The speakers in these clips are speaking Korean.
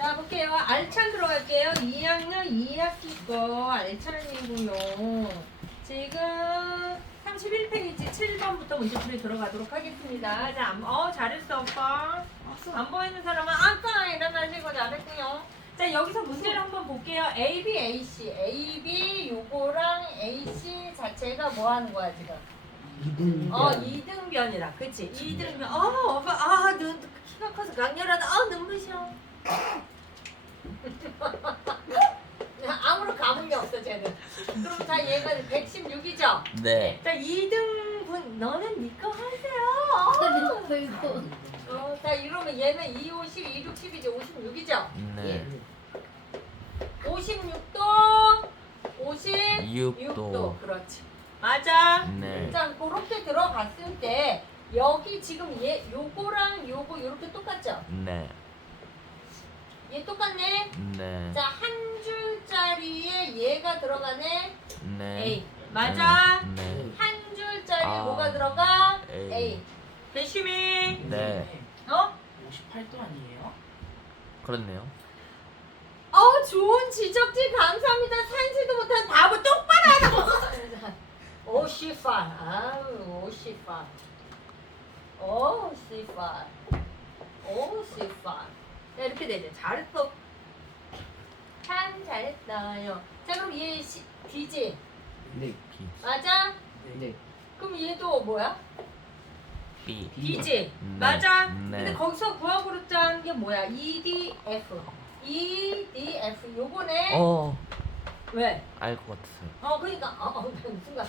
자 볼게요. 알찬 들어갈게요. 2학년 2학기 거 알찬이고요. 지금 31페이지 7번부터 문제풀이 들어가도록 하겠습니다. 자, 안- 어 잘했어 오빠. 안 보이는 사람은 아까 일어나시고 잘했고요. 자 여기서 문제를 한번 볼게요. A, B, A, C, A, B 요거랑 A, C 자체가 뭐 하는 거야 지금? 이등 어 이등변이라 그치 이등변 어 오빠 아 눈 키가 커서 강렬하다 아 눈부셔 아무런 감흥이 없어 쟤는 그럼 자 얘가 116이죠 네. 자 이등분 너는 니꺼 하세요 그리고 어, 자 이러면 얘는 2, 5, 10, 2, 6, 10이죠 56이죠 네. 56도 56도 육도. 그렇지 맞아 네. 자, 그렇게 들어갔을 때 여기 지금 얘 요거랑 요거 요렇게 똑같죠? 네. 얘 똑같네. 네. 자, 한 줄짜리에 얘가 들어가네. 네. A. 맞아. 음, 네. 한 줄짜리 아. 뭐가 들어가? A. 배심이. 네. 어? 58도 아니에요? 그렇네요. 어, 좋은 지적지 감사합니다. 산지도 못한 답을 똑바로 하라고. 58. 아우, 58. 58. 58. 자, 이렇게 되죠. 잘했어. 참 잘했어요. 자, 그럼 얘 시, D지? 네. B. 맞아? 네. 그럼 얘도 뭐야? B. D지? 네. 맞아? 네. 근데 거기서 구하고르자는 게 뭐야? E, D, F. E, D, F. 요거네? 어. 왜? 알 것 같았어요. 어, 그러니까, 어, 어, 무슨 거.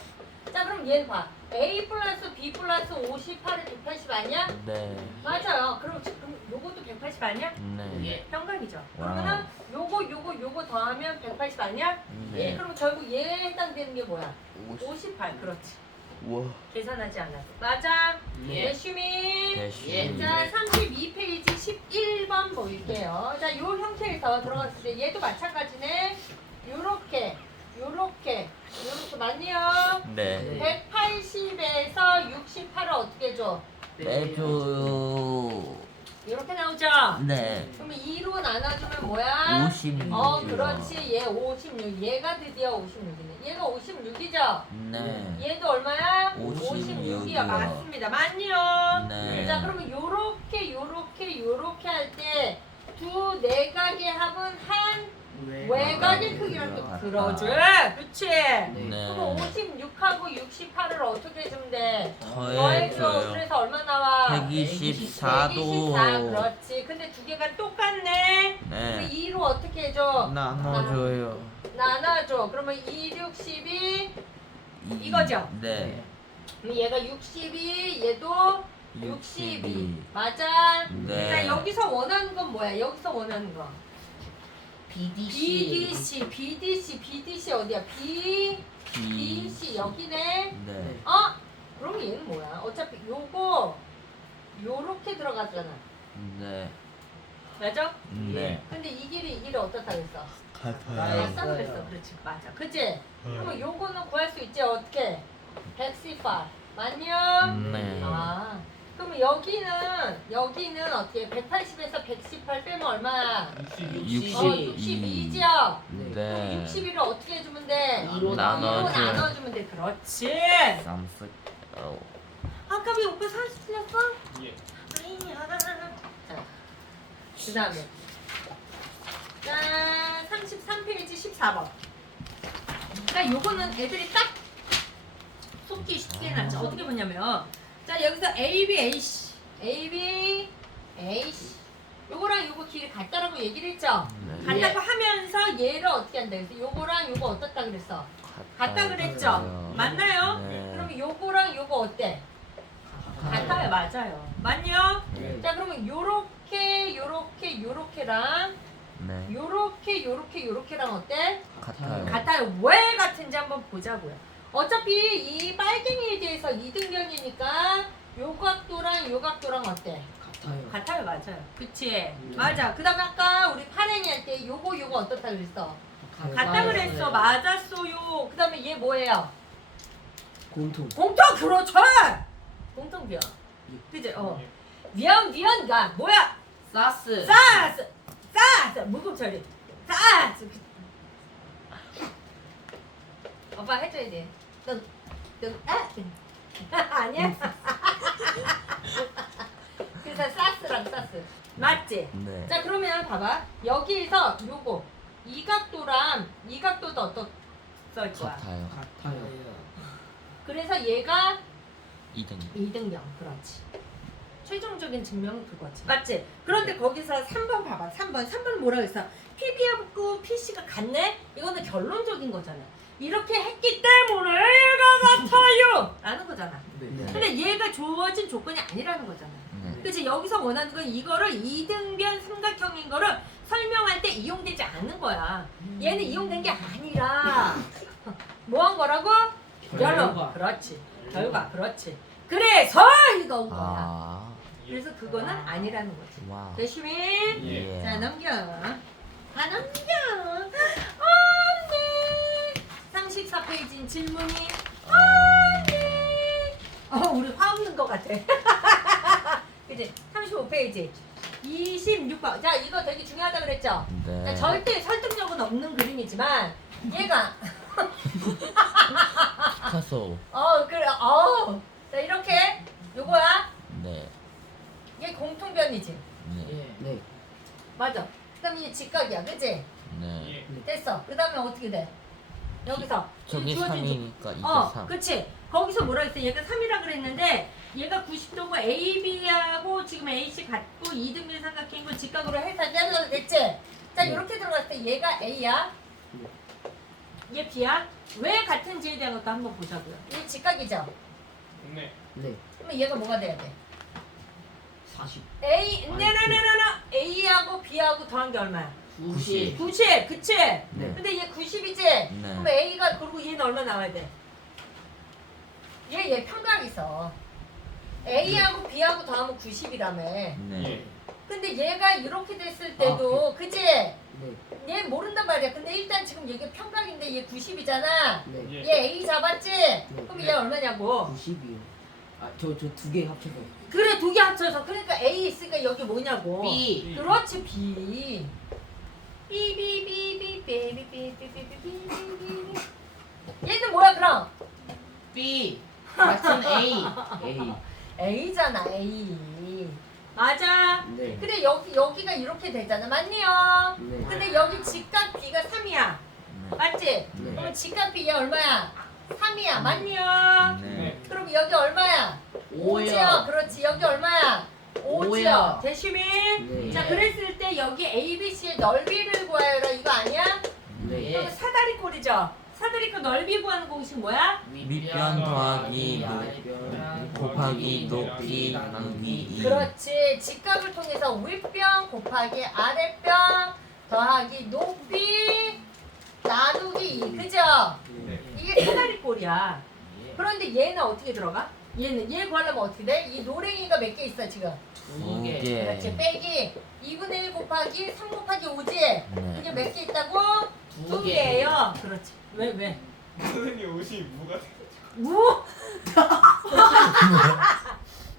자, 그럼 얘는 봐. A 플러스 B 플러스 58에 180 아니야? 네. 맞아요. 그럼 지금 요것도 180 아니야? 네. 예. 평각이죠. 와우. 그러면은 요거, 요거, 요거 더하면 180 아니야? 예, 네. 그럼 결국 얘에 해당되는 게 뭐야? 오십. 58. 그렇지. 우와. 계산하지 않아도. 맞아. 예. 열심히. 대시. 자, 32페이지 11번 보일게요. 자, 요 형태에서 들어갔을 때 얘도 마찬가지네. 요렇게, 요렇게, 맞네요. 네. 180에서 68을 어떻게 줘? 빼줘요. 요렇게 나오죠? 네. 그러면 2로 나눠주면 뭐야? 56. 어, 그렇지. 얘 56. 얘가 드디어 56이네. 얘가 56이죠? 네. 얘도 얼마야? 56 이요. 56이야. 맞습니다. 맞요. 네. 자, 그러면 요렇게, 요렇게, 요렇게 할 때 두 내각의 합은 한 외곽의 크기랑 또 같다. 그러지. 그치? 네. 그럼 56하고 68을 어떻게 해주면 돼? 더해줘. 더해줘요. 그래서 얼마 나와? 124도. 124. 그렇지. 근데 두 개가 똑같네. 그럼 네. 2로 어떻게 해줘? 나눠줘요. 나눠줘. 그러면 2, 6, 12. 이거죠? 네. 그럼 얘가 62, 얘도 62. 62. 맞아. 네. 자, 여기서 원하는 건 뭐야? 여기서 원하는 거. BDC. BDC, BDC, BDC 어디야? B, B. BC 여기네. 네. 어? 그럼 얘는 뭐야? 어차피 요거 요렇게 들어갔잖아. 네. 맞아? 네. 근데 이 길이 이 길이 어떻다 그랬어? 같아요. 맞아 그랬어. 그렇지. 맞아. 그치? 그러면 요거는 구할 수 있지 어떻게? 118. 맞냐? 네. 아. 그럼 여기는 여기는 어떻게? 180에서 118 빼면 얼마야? 60. 어, 62죠? 네. 61을 어떻게 해주면 돼? 이로 나눠줘. 이로 나눠주면 돼. 그렇지. 쌈스. 어. 아까 왜 오빠 산수 틀렸어? 예. 아이야. 자, 그 다음에. 자, 33페이지 14번. 자, 요거는 애들이 딱 속기 쉽게 해놨죠. 어떻게 보냐면. 자, 여기서 A, B, A, C. A, B, A, C. 요거랑 요거 길이 같다라고 얘기를 했죠? 네. 같다고 하면서 얘를 어떻게 한다 그랬어? 요거랑 요거 어떻다 그랬어? 같다 그랬죠? 맞나요? 네. 그럼 요거랑 요거 어때? 같아요, 맞아요. 맞요? 네. 자, 그러면 요렇게, 요렇게, 요렇게랑 네. 요렇게, 요렇게, 요렇게랑 어때? 같아요. 같아요. 왜 같은지 한번 보자고요. 어차피 이 빨갱이에 대해서 이등변이니까 요 각도랑 요 각도랑 어때? 같아요. 같아요, 맞아요. 그치? 맞아. 그 다음에 아까 우리 파랭이 할 때 요거, 요거 어떻다 그랬어? 같다 그랬어. 맞았어요. 그 다음에 얘 뭐예요? 공통. 공통 그렇죠. 공통비야. 그지? 어. 위험 위험가 뭐야? 사스. 사스. 싸! 싸! 무급 처리. 싸! 오빠 해줘야 돼. ตึ,ตึ, 아? 아니야? 그래서 사스랑 사스. 맞지? 네. 자 그러면 봐봐. 여기에서 요거 이 각도랑 이 각도도 어떻 썰 거야? 같아요. 같아요. 그래서 얘가 2등. 2등병 그렇지 최종적인 증명은 그거지 맞지? 그런데 거기서 3번 봐봐 3번 3번 뭐라 그랬어 PB하고 PC가 같네? 이거는 결론적인 거잖아 이렇게 했기 때문에 얘가 같아요. 라는 거잖아. 네. 근데 얘가 주어진 조건이 아니라는 거잖아. 네. 그치 여기서 원하는 건 이거를 이등변 삼각형인 거를 설명할 때 이용되지 않는 거야. 얘는 이용된 게 아니라 뭐 한 거라고? 결론. 그렇지. 결과. 그렇지. 그래서 이거 온 거야. 아. 그래서 그거는 아니라는 거지. 와우. 열심히 예. 자 넘겨. 다 넘겨 안돼 34페이지인 질문이 안돼 어 우리 화 없는 것 같아. 그지 35페이지. 26번. 자 이거 되게 중요하다 그랬죠? 자, 네. 절대 설득력은 없는 그림이지만 얘가 카소. 어 그래 어. 자 이렇게. 요거야. 네. 얘 공통변이지? 네. 네. 맞아. 그 다음에 얘 직각이야. 그치? 네. 됐어. 그 다음에 어떻게 돼 여기서 저기 이 주어진 3이니까 2대 어 3. 그치 거기서 뭐라 했어 얘가 3이라 그랬는데 얘가 90도고 AB하고 지금 AC 같고 이등변 삼각형인 걸 직각으로 해서 잘라도 됐지 자 네. 이렇게 들어갔을 때 얘가 A야 네. 얘 B야 왜 같은지에 대한 것도 한번 보자고요 얘 직각이죠 네. 네. 그러면 얘가 뭐가 돼야 돼 40. A, 네네네네네 A하고 B하고 더한 게 얼마야? 90. 90, 그치? 네. 근데 얘 90이지? 네. 그럼 A가, 그리고 얘는 얼마 나와야 돼? 얘, 얘 평각 있어. A하고 B하고 더하면 90이라며. 네. 예. 근데 얘가 이렇게 됐을 때도, 그치? 네. 얘 모른단 말이야. 근데 일단 지금 얘가 평각인데 얘 90이잖아. 네. 예. 얘 A 잡았지? 그럼 얘 얼마냐고? 90이요. 아, 저 저 두 개 합쳐서. 그래, 두 개 합쳐서. 그러니까 A 있으니까 여기 뭐냐고? B. 그렇지 B. B 얘는 뭐야 그럼? B. 같은 A. A. A잖아 A. 맞아. 네. 근데 여기 여기가 이렇게 되잖아, 맞니요? 네. 근데 여기 직각 B가 3이야, 맞지? 네. 그러면 직각 B가 얼마야? 3이야, 맞니요? 네. 그럼 여기 얼마야? 5죠. 오요. 그렇지. 여기 얼마야? 5죠. 오요. 대시민. 네. 자, 그랬을 때 여기 ABC의 넓이를 구하여라 이거 아니야? 네. 그럼 사다리 꼴이죠. 사다리 꼴 넓이 구하는 공식 뭐야? 밑변 더하기 곱하기 높이 나누기 2. 그렇지. 직각을 통해서 윗변 곱하기 아랫변 더하기 높이 나누기 2. 그죠? 네. 이게 사다리 꼴이야. 그런데 얘는 어떻게 들어가? 얘는 얘 구하려면 어떻게 돼? 이 노랭이가 몇 개 있어 지금? 두 개. 그렇지. 빼기 2분의 1 곱하기 3 곱하기 5지. 네. 이게 몇 개 있다고? 두 두 개. 개예요. 그렇지. 왜 왜? 선생님 옷이 무가 무?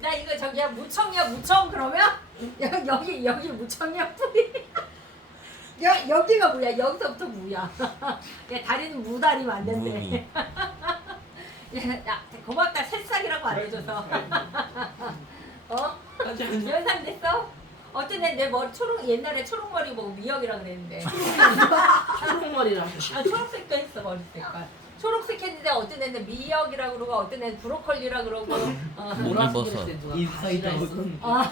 나 이거 저기야 무청이야 무청 그러면 여, 여기 여기 무청이야 뿌리. 여, 여기가 뭐야? 여기서부터 무야. 야 다리는 무다리면 안 된대. 무늬. 야, 야 고맙다 새싹이라고 알려줘서. 어? 연상 됐어? 어떤 애내 머리 초록 옛날에 초록머리 보고 미역이라 그랬는데. 초록머리랑. 아 초록색도 했어 머리 색깔. 초록색 했는데 어떤 애는 미역이라 그러고 어떤 애는 브로콜리라 그러고. 어. 이버섯. 인사이드 어.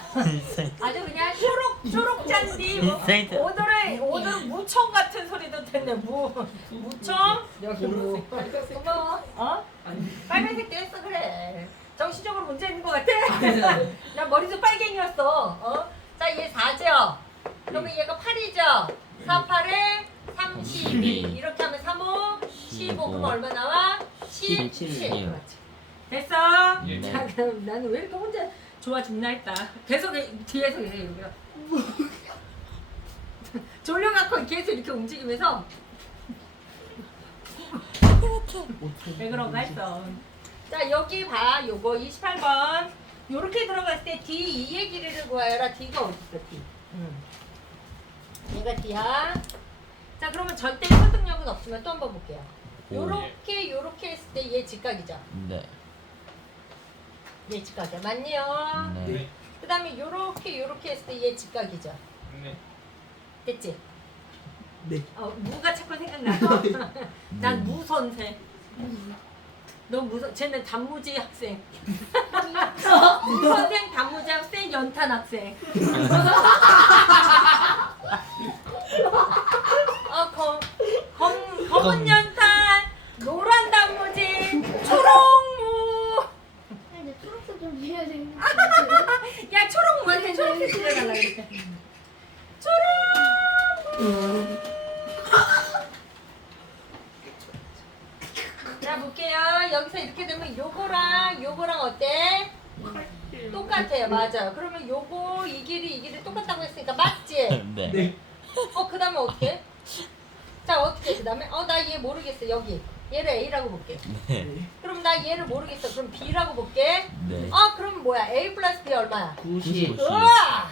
아주 그냥 초록 초록 잔디 뭐 인사이드. 오늘의 오늘 무청 같은 소리도 듣네. 무 무청? 여기 무. 고마워. 어? 빨간색도 했어 그래. 정신적으로 문제 있는 것 같아. 나 머리도 빨갱이였어. 어 자얘 4죠? 그러면 얘가 8이죠? 4 8에 32 이렇게 하면 3 5 15 그럼 얼마 나와? 17 17. 그렇지 됐어? 예. 자 그럼 나는 왜 이렇게 혼자 좋아 죽나 했다. 계속 뒤에서 계속 이렇게 졸려갖고 계속 이렇게 움직이면서. 왜 그런가 했어. 자 여기 봐. 요거 28번. 요렇게 들어갔을 때 D2의 길이를 구하여라. D가 어디 있어 D? 음. 얘가 D야. 자 그러면 절대 설득력은 없지만 또한번 볼게요. 오. 요렇게 요렇게 했을 때 얘 직각이죠. 네. 얘 직각이야. 맞네요. 네. 그 다음에 요렇게 요렇게 했을 때 얘 직각이죠. 네. 됐지? 네. 어, 무가 자꾸 생각나. 난 무선생. 너 무선, 쟤는 단무지 학생. 무선생, 단무지 학생, 연탄 학생. 어, 검, 검, 검은 초록무. 근데 초록색 좀 해야 되는 거 야, 초록무한테 초록색 들려달라 그랬대. 초록무. 자, 볼게요. 여기서 이렇게 되면 요거랑 요거랑 어때? 똑같아요. 맞아요. 그러면 요거 이 길이 이 길이 똑같다고 했으니까 맞지? 네. 네. 어, 그 다음에 어떻게? 자, 어떻게 그 다음에? 어, 나 얘 모르겠어. 여기. 얘를 A라고 볼게. 네. 그럼 나 얘를 모르겠어. 그럼 B라고 볼게. 네. 어, 그럼 뭐야? A 플러스 B 얼마야? 90. 구십. 우와!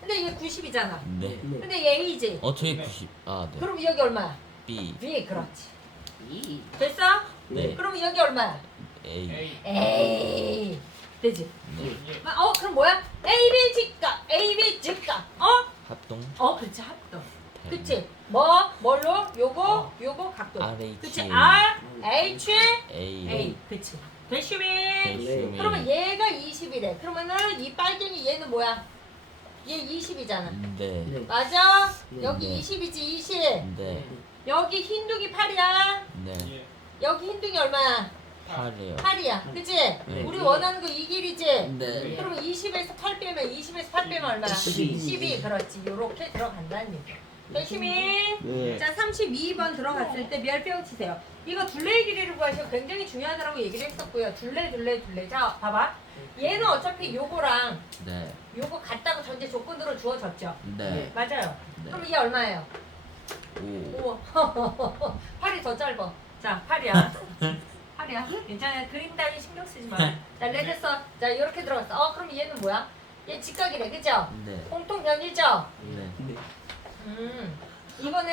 근데 이게 90이잖아. 네. 근데 얘 A지? 어 저희 90. 아 네. 그럼 여기 얼마야? B. B, 그렇지. 이. 됐어? 네. 그럼 여기 얼마야? A. A. A. 되지? 네. 예. 마- 어, 그럼 뭐야? A, B 직각, A, B 직각. 어? 합동. 어, 그렇지. 합동. 그치? 뭐? 뭘로? 요거, 어. 요거 각도. RH. 그치? R, H, A. A. 그치? 대쉬미. 대쉬미. 그러면 얘가 20이래. 그러면은 이 빨갱이 얘는 뭐야? 얘 20이잖아. 네. 네. 맞아? 네. 여기 네. 20이지 20. 네. 여기 흰둥이 8이야. 네. 예. 여기 흰둥이 얼마야? 8이요. 8이야. 그치? 네. 우리 원하는 거 이 길이지? 네. 그러면 20에서 8 빼면 20에서 8 빼면 얼마야? 12. 12. 그렇지. 요렇게 들어간다는 얘기. 열심히. 네. 자, 32번 들어갔을 때 멸병 치세요. 이거 둘레의 길이를 구하시면 굉장히 중요하다고 얘기를 했었고요. 둘레, 둘레, 둘레. 자, 봐봐. 얘는 어차피 요거랑 네. 요거 같다고 전제 조건으로 주어졌죠. 네. 맞아요. 네. 그럼 얘 얼마예요? 오. 팔이 더 짧아. 자, 팔이야. 팔이야. 괜찮아. 그림 따위 신경 쓰지 마. 자, 레드서. 자, 이렇게 들어갔어. 어, 그럼 얘는 뭐야? 얘 직각이래. 그죠? 네. 공통변이죠? 네. 네. 음. 이거는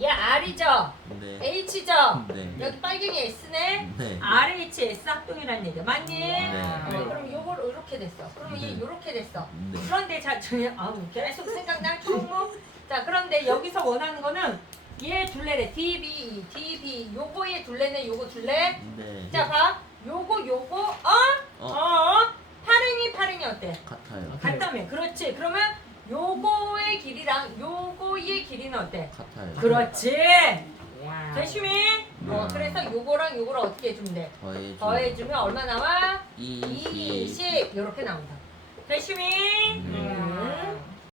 얘 R이죠? 네. H죠? 네. 여기 빨갱이 S네? 네. RHS 합동이라는 얘기야. 맞니? 네. 어, 그럼 요걸 이렇게 됐어. 얘 네. 요렇게 됐어. 네. 그런데 자, 저, 아우, 계속 생각나, 초록무. 자, 그런데 여기서 원하는 거는 얘 둘레래. DB, DB. 요거의 둘레네, 요거 둘레. 네. 자, 봐. 요거, 요거, 어? 어? 어. 파랭이, 파랭이 어때? 같아요. 같다며. 그렇지. 그러면 요거의 길이랑 요거의 길이는 어때? 같아요. 그렇지. 대시미. 어, 네. 그래서 요거랑 요거를 어떻게 해주면 돼? 더해주. 더해주면 얼마 나와? 20. 20. 요렇게 나온다. 대시미. 네.